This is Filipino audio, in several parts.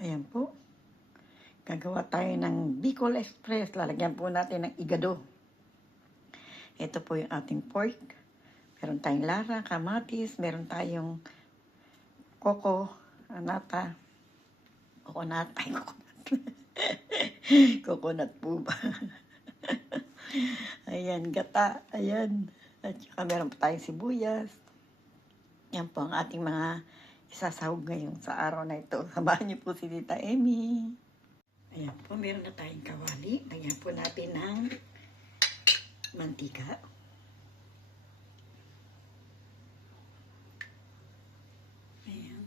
Ayan po. Gagawa tayo ng Bicol Express. Lalagyan po natin ng igado. Ito po yung ating pork. Meron tayong lara, kamatis. Meron tayong coconut. Coconut po ba? Ayan, gata. Ayan. At saka meron pa tayong sibuyas. Yan po ang ating mga isasahog ngayon sa araw na ito. Samahan niyo po si Tita Emmy. Ayan po, meron na tayong kawali. Lagyan po natin ng mantika. Ayan.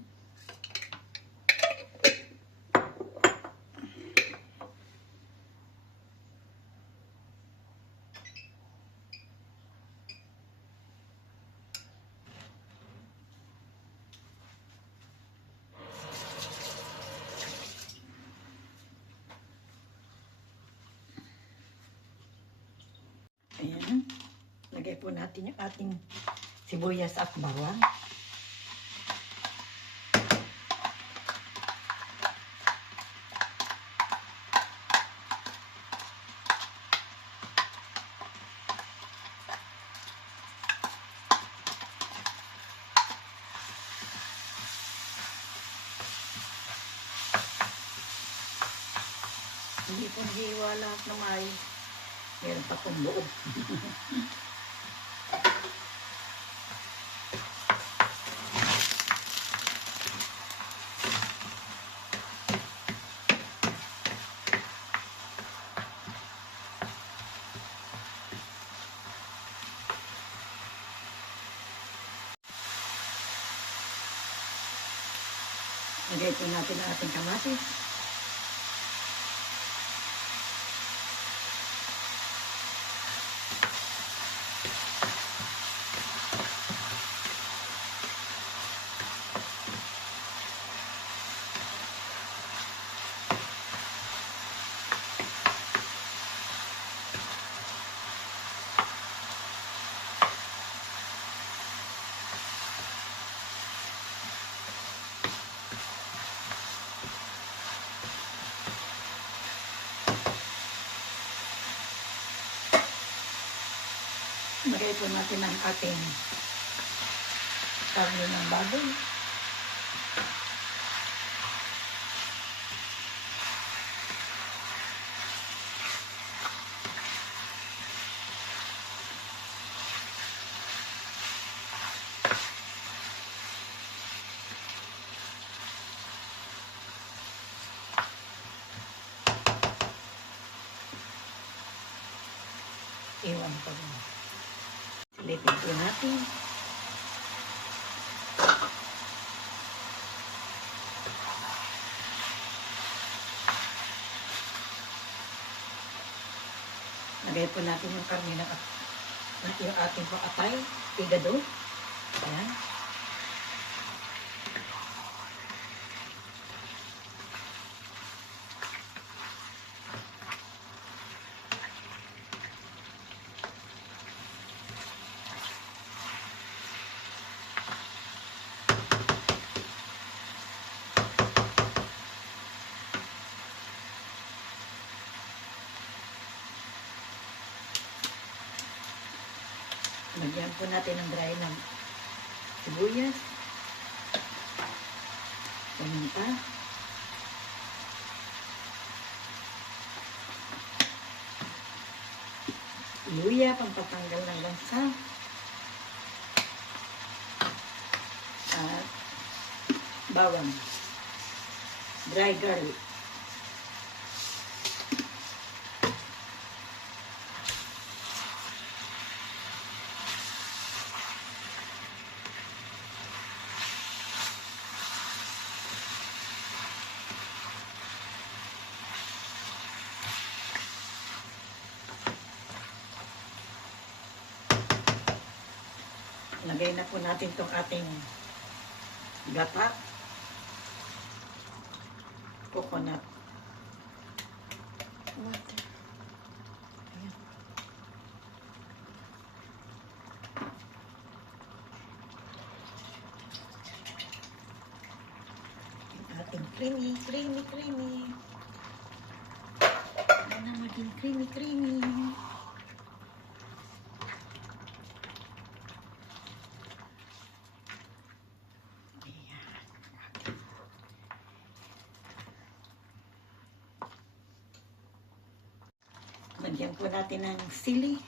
Ayan. Lagay po natin yung ating sibuyas at bawang. Hindi po hiwa lahat ng may. Meron pa pong loob. Lagay po natin ang ating kamatis. Lagay po natin ang ating karne ng baboy. Iwan pa rin. Silipin po natin. Lagay po natin yung karne ng yung ating pakatay, igado. Ayan. Lagyan po natin ng dry ng sibuyas, paminta, luya, pampatanggal ng lansa, at bawang, dry garlic. Lagay na po natin itong ating gata, coconut water. Ayan. Yung ating creamy, creamy, creamy. Sana maging creamy, creamy. Lagyan po natin ng sili.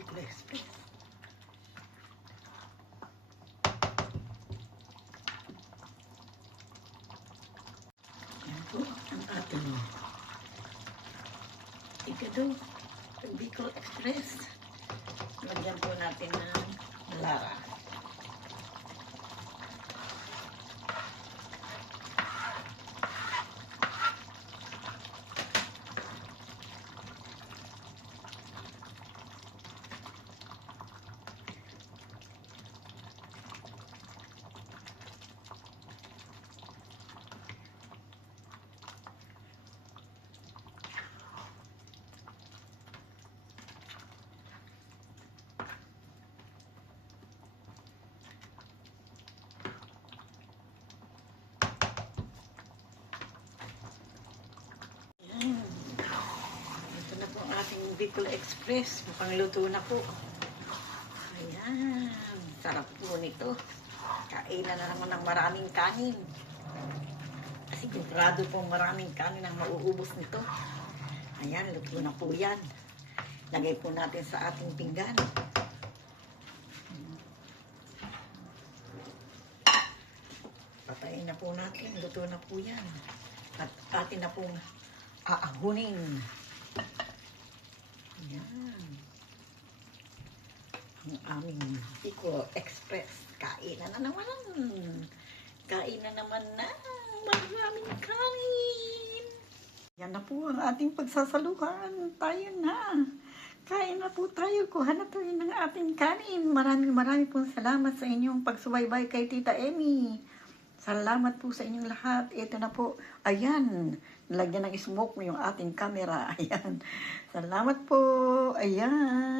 Pickle Express. Yan po ang ating ikado, Pickle Express. Lagyan po natin ng lara. Ito na po ang ating Pickle Express. Mukhang luto na po. Ayan. Sarap po nito. Kainan na naman ng maraming kanin. Sigurado po maraming kanin ang mauubos nito. Ayan, luto na po yan. Lagay po natin sa ating pinggan. Patayin na po natin. Luto na po yan. At atin na pong aahunin. Ayan. Ang aming Pickle Express. Kainan na naman. Kainan naman na. Maraming kanin. Yan na po ang ating pagsasaluhan. Tayo na. Kain na po tayo. Kuha na tayo ng ating kanin. Maraming pong salamat sa inyong pagsubaybay kay Tita Emmy. Salamat po sa inyong lahat. Ito na po. Ayan. Nalagyan ng smoke mo yung ating camera. Ayan. Salamat po. Ayan.